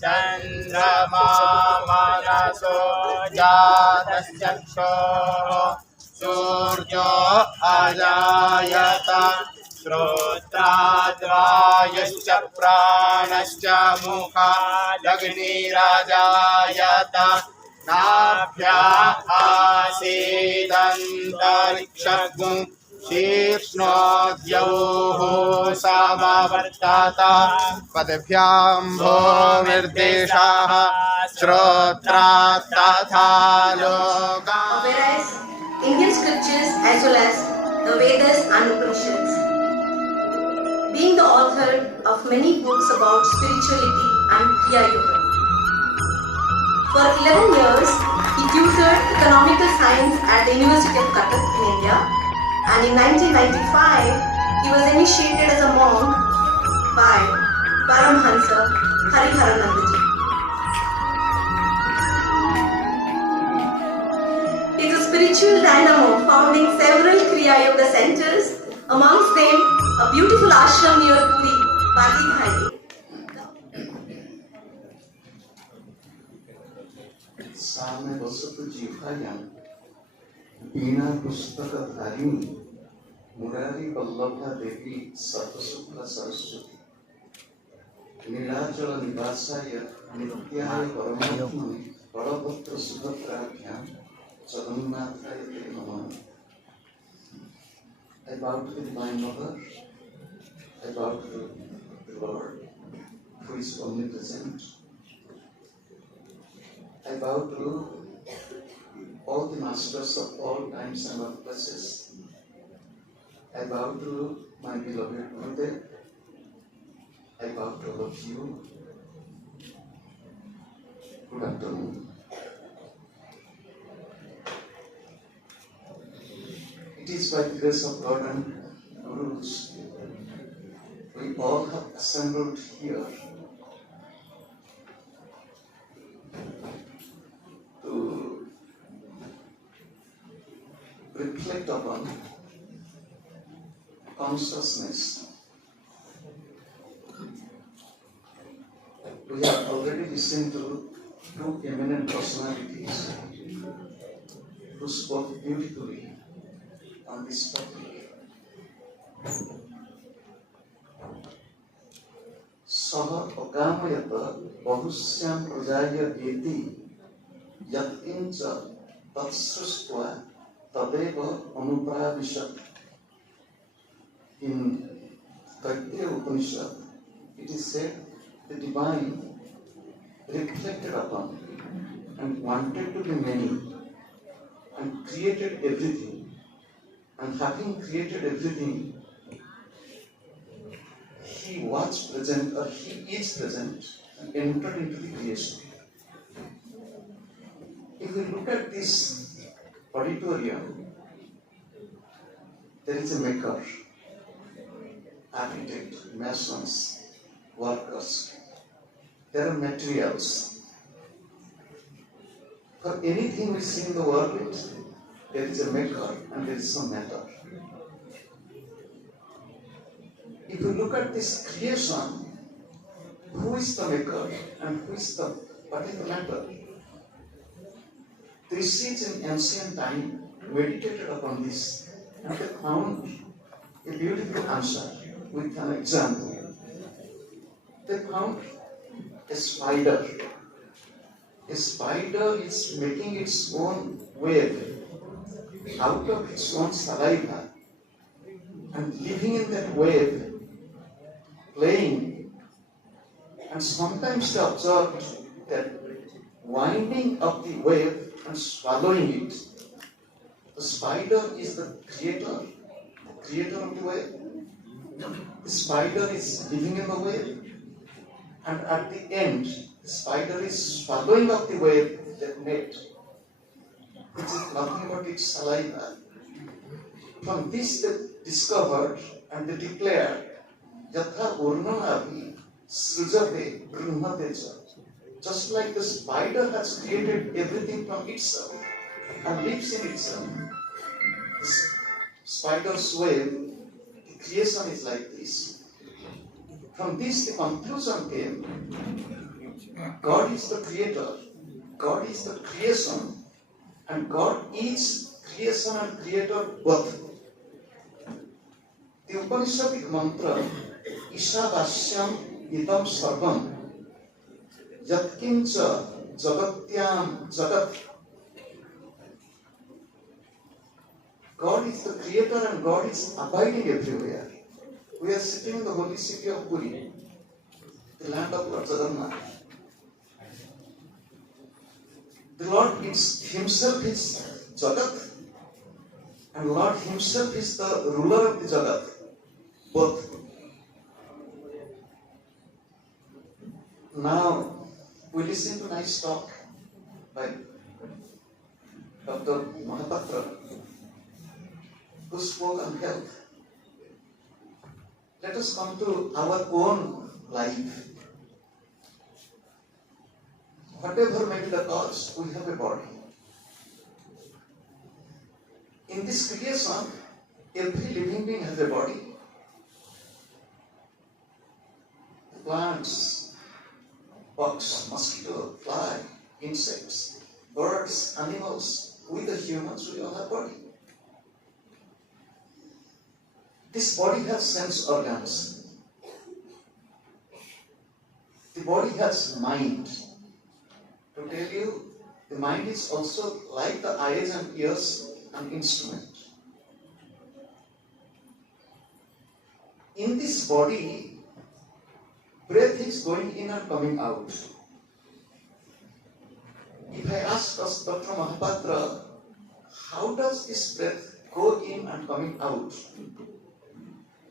चन्द्रमा मनसो जातश्चक्षुः सूर्यो अजायत श्रोत्राद्वायुश्च प्राणश्च मुखादग्निराजायत नाभ्या आसीदन्तरिक्षगुं शीर्ष्णोद्यौः समवर्तत पदभ्यां भूमिर्देशाः श्रोत्रात् तथा लोकाः. Whereas Indian scriptures as well as the Vedas and Upanishads, being the author of many books about spirituality and Kriya Yoga. For 11 years, he tutored economical science at the University of Cuttack in India, and in 1995, he was initiated as a monk by Paramahamsa Prajnanananda. He is a spiritual dynamo founding several Kriya Yoga centers, amongst them a beautiful ashram near Puri, Bali, Thailand. सामने वसतु जिह्वायां वीणा पुस्तकधारिणी मुरारी वल्लभा देवी सर्वसुख सरस्वती नीलाचल निवासाय नित्याय परमात्मने बलभद्र सुभद्राभ्यां जगन्नाथाय ते नमः. I bow to the Divine Mother. I bow to the Lord, who is omnipresent. I bow to all the masters of all times and all places. I bow to my beloved Gurudev. I bow to all of you. Good afternoon. It is by the grace of God and Gurus we all have assembled here to reflect upon consciousness. We have already listened to two eminent personalities who spoke beautifully on this topic. सह अकामयत बहुश्यां प्रजाय एति यत्किंच तत्सृष्ट्वा तदेव अनुप्राविशत्. In Taittiriya Upanishad, it is said the divine reflected upon and wanted to be many and created everything, and having created everything, he was present or he is present and entered into the creation. If we look at this auditorium, there is a maker, architect, masons, workers. There are materials. For anything we see in the world, there is a maker and there is some matter. If you look at this creation, who is the maker and what is the matter? The rishis in ancient time meditated upon this and they found a beautiful answer with an example. They found a spider. A spider is making its own web out of its own saliva and living in that web, playing, and sometimes they observed that winding of the web and swallowing it. The spider is the creator of the web. The spider is living in the web, and at the end, the spider is swallowing up the web, that net, which is nothing but its saliva. From this they discovered and they declared, Yatha Urnanavi Srijate Brahmateja. Just like the spider has created everything from itself and lives in itself, the spider's web, the creation is like this. From this the conclusion came God is the creator, God is the creation, and God is creation and creator both. The Upanishadic mantra, Ishavashyam idam sarvam, yatkincha jagatyam jagat. God is the creator and God is abiding everywhere. We are sitting in the holy city of Puri, the land of Lord Jagannath. The Lord himself is Jagat, and Lord himself is the ruler of the Jagat, both. Now, we listen to nice talk by Dr. Mahapatra, who spoke on health. Let us come to our own life. Whatever may be the cause, we have a body. In this creation, every living being has a body. Plants, bugs, mosquito, fly, insects, birds, animals, we the humans, we all have body. This body has sense organs. The body has mind. To tell you, the mind is also like the eyes and ears, an instrument. In this body, breath is going in and coming out. If I ask us, Dr. Mahapatra, how does this breath go in and coming out?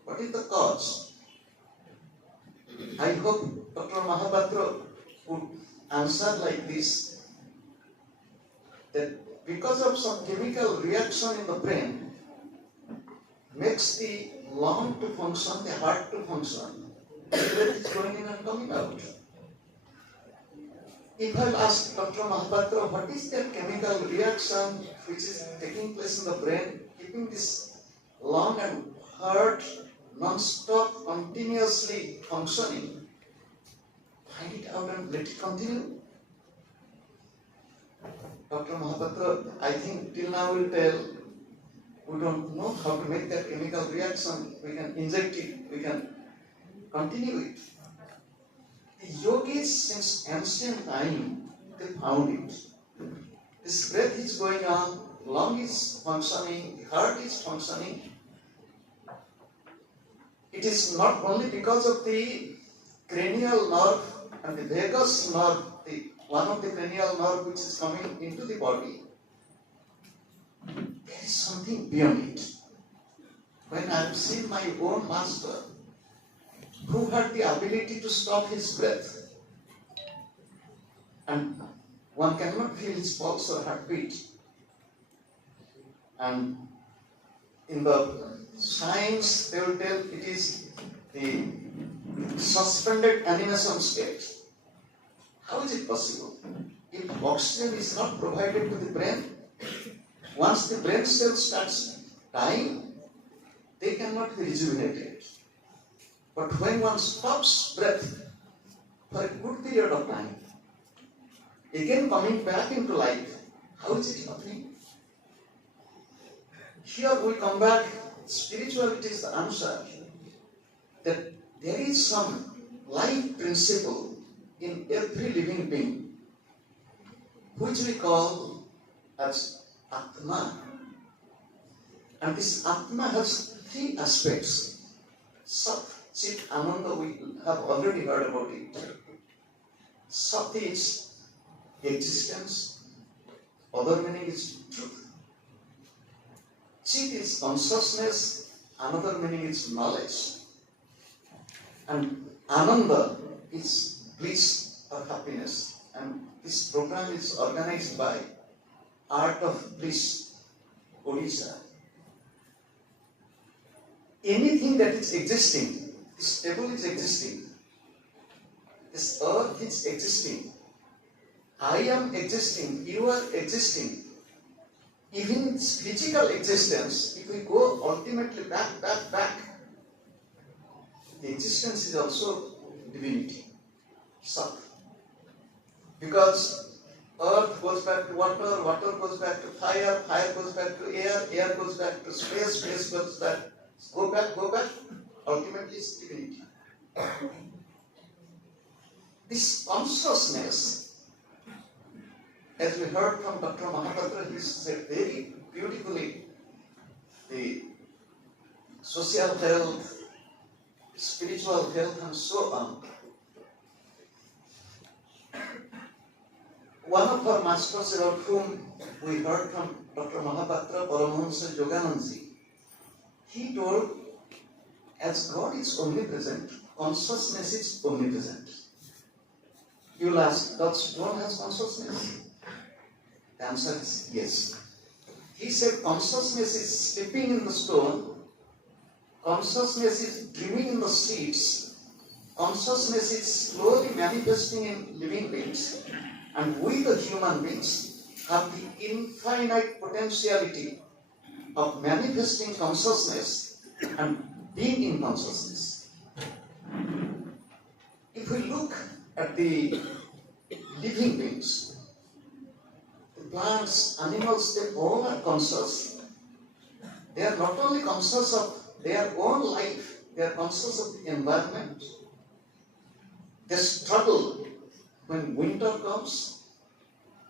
What is the cause? I hope Dr. Mahapatra would answer like this, that because of some chemical reaction in the brain makes the lung to function, the heart to function, the breath is going in and coming out. If I ask Dr. Mahapatra, what is that chemical reaction which is taking place in the brain, keeping this lung and heart non-stop, continuously functioning, find it out and let it continue. Dr. Mahapatra, I think till now will tell, we don't know how to make that chemical reaction. We can inject it, we can continue it. The yogis since ancient time, they found it. This breath is going on, lung is functioning, the heart is functioning. It is not only because of the cranial nerve and the vagus nerve, one of the cranial nerve which is coming into the body. There is something beyond it. When I have seen my own master, who had the ability to stop his breath, and one cannot feel his pulse or heartbeat, and in the science they will tell it is the suspended animation state. How is it possible? If oxygen is not provided to the brain, once the brain cell starts dying, they cannot be rejuvenated. But when one stops breath for a good period of time, again coming back into life, how is it happening? Here we come back, spirituality is the answer, that there is some life principle in every living being, which we call as Atma. And this Atma has three aspects. Sat, Chit, Ananda, we have already heard about it. Sat is existence, other meaning is truth. Chit is consciousness, another meaning is knowledge. And Ananda is bliss or happiness. And this program is organized by Art of Bliss, Odisha. Anything that is existing, this table is existing, this earth is existing, I am existing, you are existing. Even its physical existence, if we go ultimately back, the existence is also divinity, Sat. Because earth goes back to water, water goes back to fire, fire goes back to air, air goes back to space, space goes back, go back, ultimately is divinity. This consciousness, as we heard from Dr. Mahapatra, he said very beautifully, the social health, spiritual health, and so on. One of our masters about whom we heard from Dr. Mahapatra, Paramahamsa Prajnanananda, he told, as God is omnipresent, consciousness is omnipresent. You will ask, does stone has consciousness? The answer is yes. He said consciousness is sleeping in the stone, consciousness is dreaming in the seeds, consciousness is slowly manifesting in living beings, and we the human beings have the infinite potentiality of manifesting consciousness and being in consciousness. If we look at the living beings, the plants, animals, they all are conscious. They are not only conscious of their own life, they are conscious of the environment. They struggle when winter comes.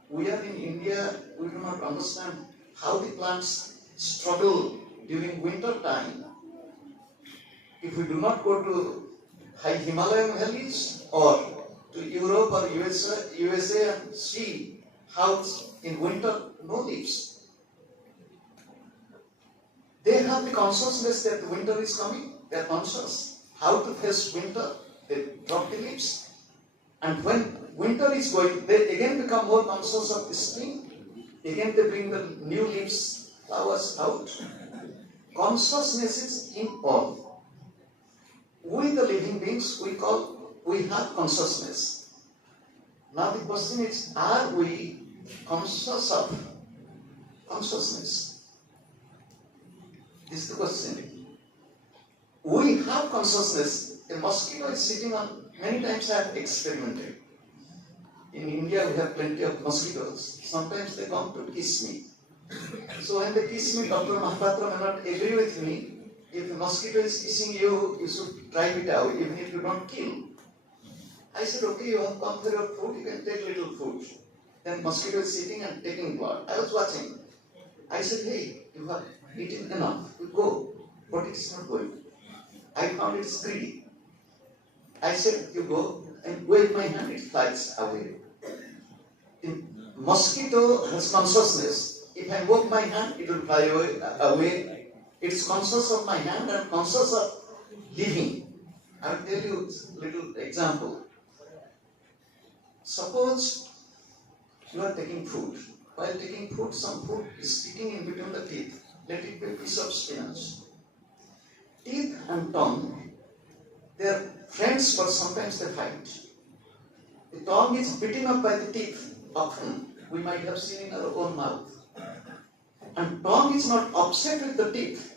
We are in India, we do not understand how the plants struggle during winter time. If we do not go to high Himalayan valleys or to Europe or USA and see how in winter no leaves. They have the consciousness that the winter is coming. They are conscious how to face winter. They drop the leaves. And when winter is going, they again become more conscious of the spring. Again they bring the new leaves, flowers out. Consciousness is in all. We the living beings, we have consciousness. Now the question is, are we conscious of consciousness? This is the question. We have consciousness. A mosquito is sitting on, many times I have experimented. In India we have plenty of mosquitoes. Sometimes they come to kiss me. So when they kiss me, Dr. Mahapatra may not agree with me. If a mosquito is kissing you, you should drive it out, even if you don't kill. I said, okay, you have come for your food, you can take little food. Then mosquito is sitting and taking blood. I was watching. I said, hey, you have eaten enough, you go. But it is not going. I found it is greedy. I said, you go, and wave my hand, it flies away. The mosquito has consciousness. If I wave my hand, it will fly away. It is conscious of my hand and conscious of living. I will tell you a little example. Suppose you are taking food. While taking food, some food is sticking in between the teeth. Let it be a piece of spinach. Teeth and tongue, they are friends, but sometimes they fight. The tongue is beaten up by the teeth, often. We might have seen in our own mouth. And tongue is not upset with the teeth.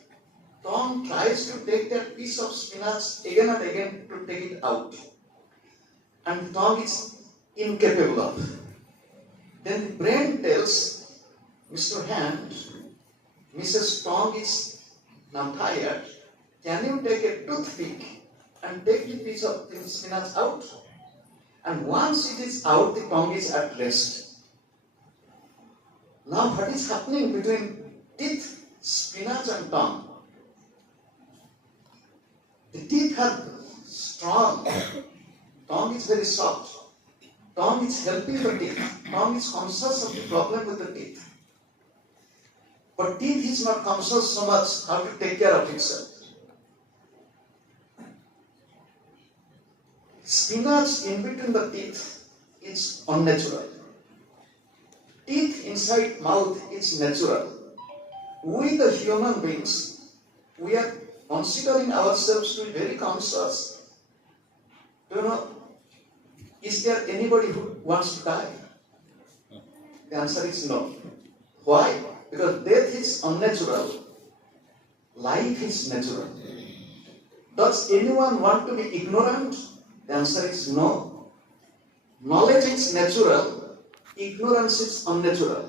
Tongue tries to take that piece of spinach again and again to take it out. And tongue is incapable of. Then the brain tells Mr. Hand, Mrs. Tongue is now tired. Can you take a toothpick and take the piece of spinach out? And once it is out, the tongue is at rest. Now what is happening between teeth, spinach and tongue? The teeth are strong. Tongue is very soft. Tongue is helping the teeth. Tongue is conscious of the problem with the teeth. But teeth is not conscious so much how to take care of itself. Spinach in between the teeth is unnatural. Teeth inside mouth is natural. We the human beings, we are considering ourselves to be very conscious. You know, is there anybody who wants to die? The answer is no. Why? Because death is unnatural. Life is natural. Does anyone want to be ignorant? The answer is no. knowledge is natural, ignorance is unnatural.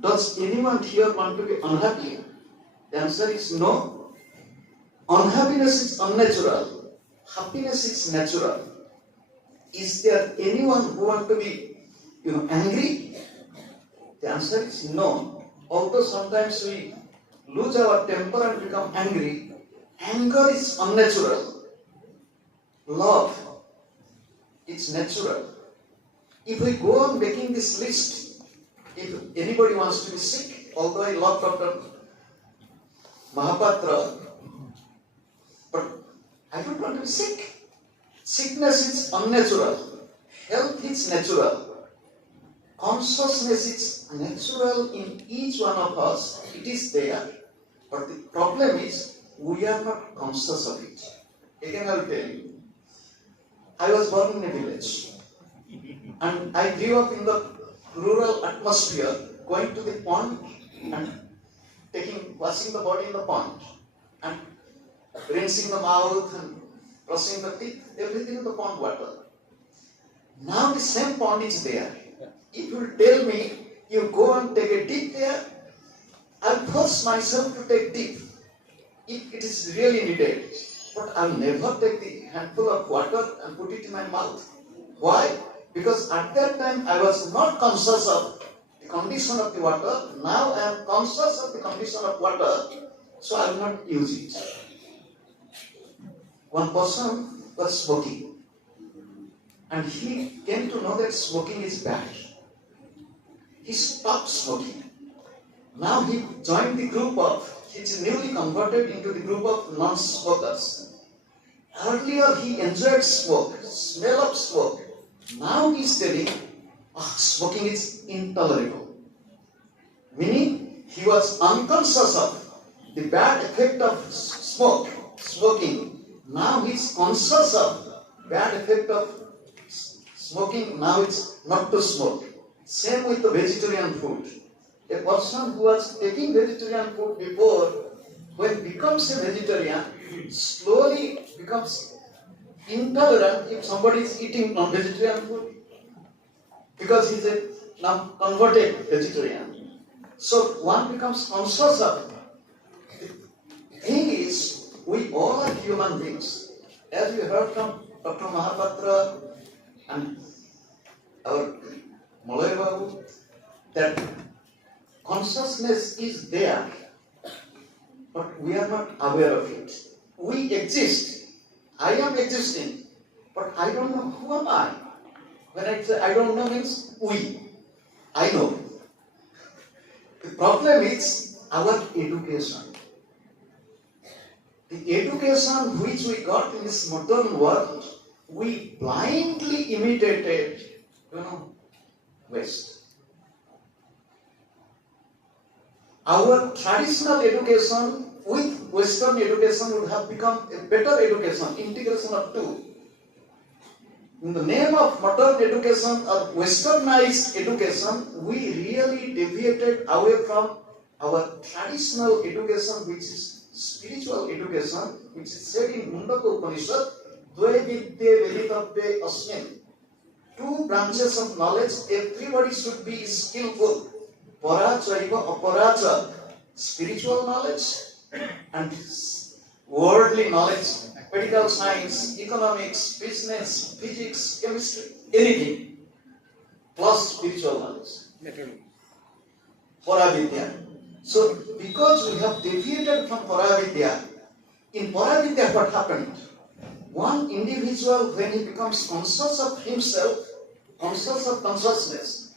Does anyone here want to be unhappy? The answer is no. Unhappiness is unnatural. Happiness is natural. Is there anyone who want to be, angry? The answer is no. Although sometimes we lose our temper and become angry, anger is unnatural. Love, it's natural. If we go on making this list, if anybody wants to be sick, although I love Dr. Mahapatra, but I don't want to be sick. Sickness is unnatural. Health is natural. Consciousness is natural in each one of us. It is there. But the problem is, we are not conscious of it. Again, I will tell you. I was born in a village. And I grew up in the rural atmosphere, going to the pond and washing the body in the pond and rinsing the mouth and brushing the teeth, everything in the pond water. Now the same pond is there. If you tell me, you go and take a dip there, I'll force myself to take dip if it is really needed. But I'll never take the handful of water and put it in my mouth. Why? Because at that time I was not conscious of the condition of the water. Now I am conscious of the condition of water, so I will not use it. One person was smoking, and he came to know that smoking is bad. He stopped smoking. Now he joined the group of, he's newly converted into the group of non-smokers. Earlier he enjoyed smoke, smell of smoke. Now he is telling, smoking is intolerable. Meaning, he was unconscious of the bad effect of smoking. Now he is conscious of bad effect of smoking. Now it's not to smoke. Same with the vegetarian food. A person who was taking vegetarian food before, when becomes a vegetarian, slowly becomes intolerant if somebody is eating non-vegetarian food, because he's a now converted vegetarian. So one becomes conscious of it. The thing is, we all are human beings. As you heard from Dr. Mahapatra and our Malay Babu, that consciousness is there, but we are not aware of it. We exist. I am existing, but I don't know who am I. When I say I don't know means we. I know. The problem is our education. The education which we got in this modern world, we blindly imitated, West. Our traditional education with Western education would have become a better education, integration of two. In the name of modern education or Westernized education, we really deviated away from our traditional education, which is spiritual education, which is said in Mundaka Upanishad, Dve vidye velitavve asmin. Two branches of knowledge, everybody should be skillful. Para chaiva aparacha, spiritual knowledge and worldly knowledge, medical science, economics, business, physics, chemistry, anything, plus spiritual knowledge. Paravidya. So, because we have deviated from Paravidya, in Paravidya what happened? One individual, when he becomes conscious of himself, conscious of consciousness,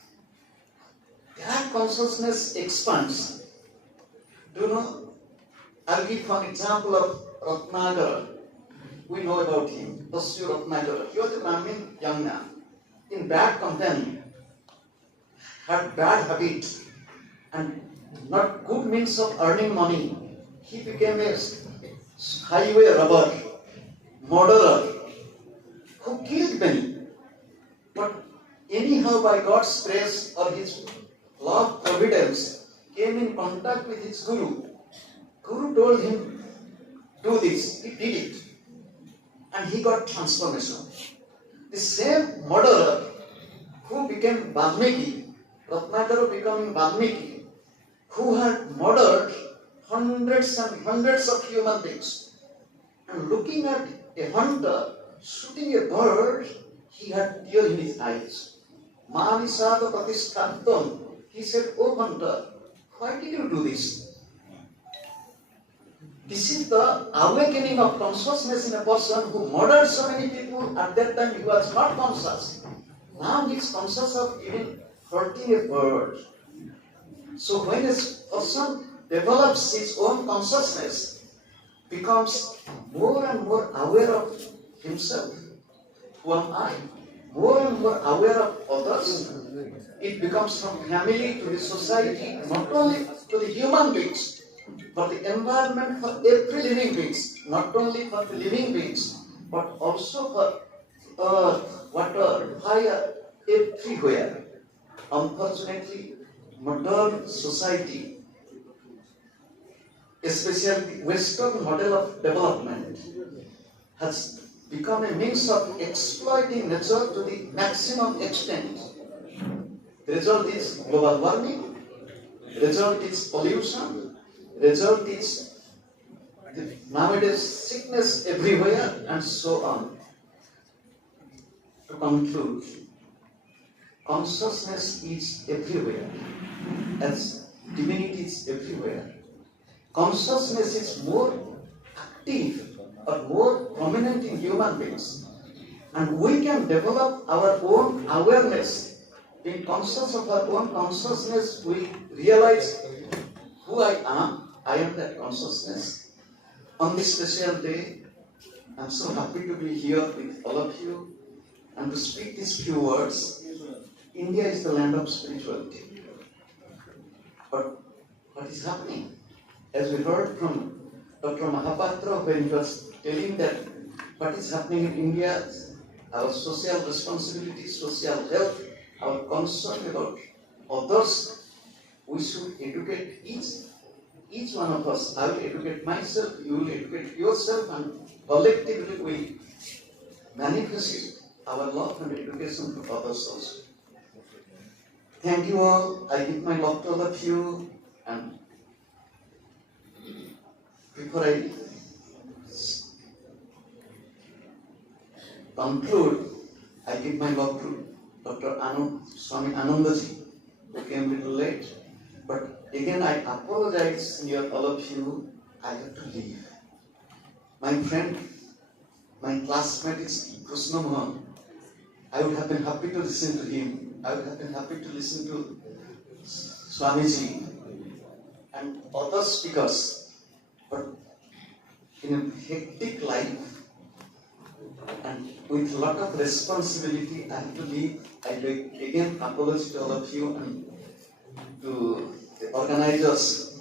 that consciousness expands. Do you know? I'll give one example of Ratnagara. We know about him, Tasyu Ratnagara. He was a Brahmin young man, in bad company, had bad habit, and not good means of earning money. He became a highway robber, murderer, who killed many. But anyhow, by God's grace or His love, providence, came in contact with his Guru. Guru told him, do this. He did it. And he got transformation. The same murderer who became Valmiki, Ratnakara becoming Valmiki, who had murdered hundreds and hundreds of human beings. And looking at a hunter shooting a bird, he had tear in his eyes. Manisada Pratishthantam, he said, "Oh hunter, why did you do this?" This is the awakening of consciousness in a person who murdered so many people. At that time he was not conscious. Now he is conscious of even hurting a bird. So when a person develops his own consciousness, becomes more and more aware of himself, who am I? More and more aware of others. It becomes from family to the society, not only to the human beings, for the environment, for every living beings, not only for the living beings, but also for earth, water, fire, everywhere. Unfortunately, modern society, especially the Western model of development, has become a means of exploiting nature to the maximum extent. The result is global warming, the result is pollution, the result is nowadays sickness everywhere, and so on. To conclude, consciousness is everywhere, as divinity is everywhere. Consciousness is more active or more prominent in human beings, and we can develop our own awareness. Being conscious of our own consciousness, we realize who I am that consciousness. On this special day, I'm so happy to be here with all of you and to speak these few words. India is the land of spirituality. But what is happening? As we heard from Dr. Mahapatra when he was telling that what is happening in India, our social responsibility, social health, our concern about others, we should educate each one of us. I will educate myself, you will educate yourself, and collectively we manifest our love and education to others also. Thank you all. I give my love to all of you, and before I conclude, I give my love to Dr. Swami Anandaji, who came a little late. But again, I apologize near all of you. I have to leave. My friend, my classmate is Krishna Mohan. I would have been happy to listen to him. I would have been happy to listen to Swamiji and other speakers. But in a hectic life and with a lot of responsibility, I have to leave. I again apologize to all of you and to the organizers,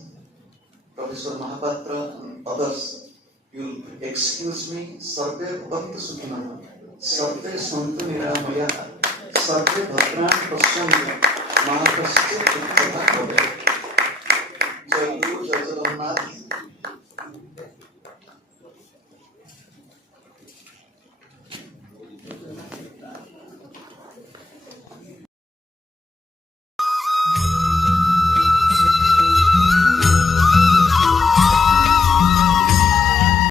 Professor Mahapatra and others. You'll excuse me. Sarve bhavantu sukhinah, sarve santu niramaya, sarve bhadran pasyantu, ma kaschit dukkha bhavet. Jai Guru, Jai Jagannath.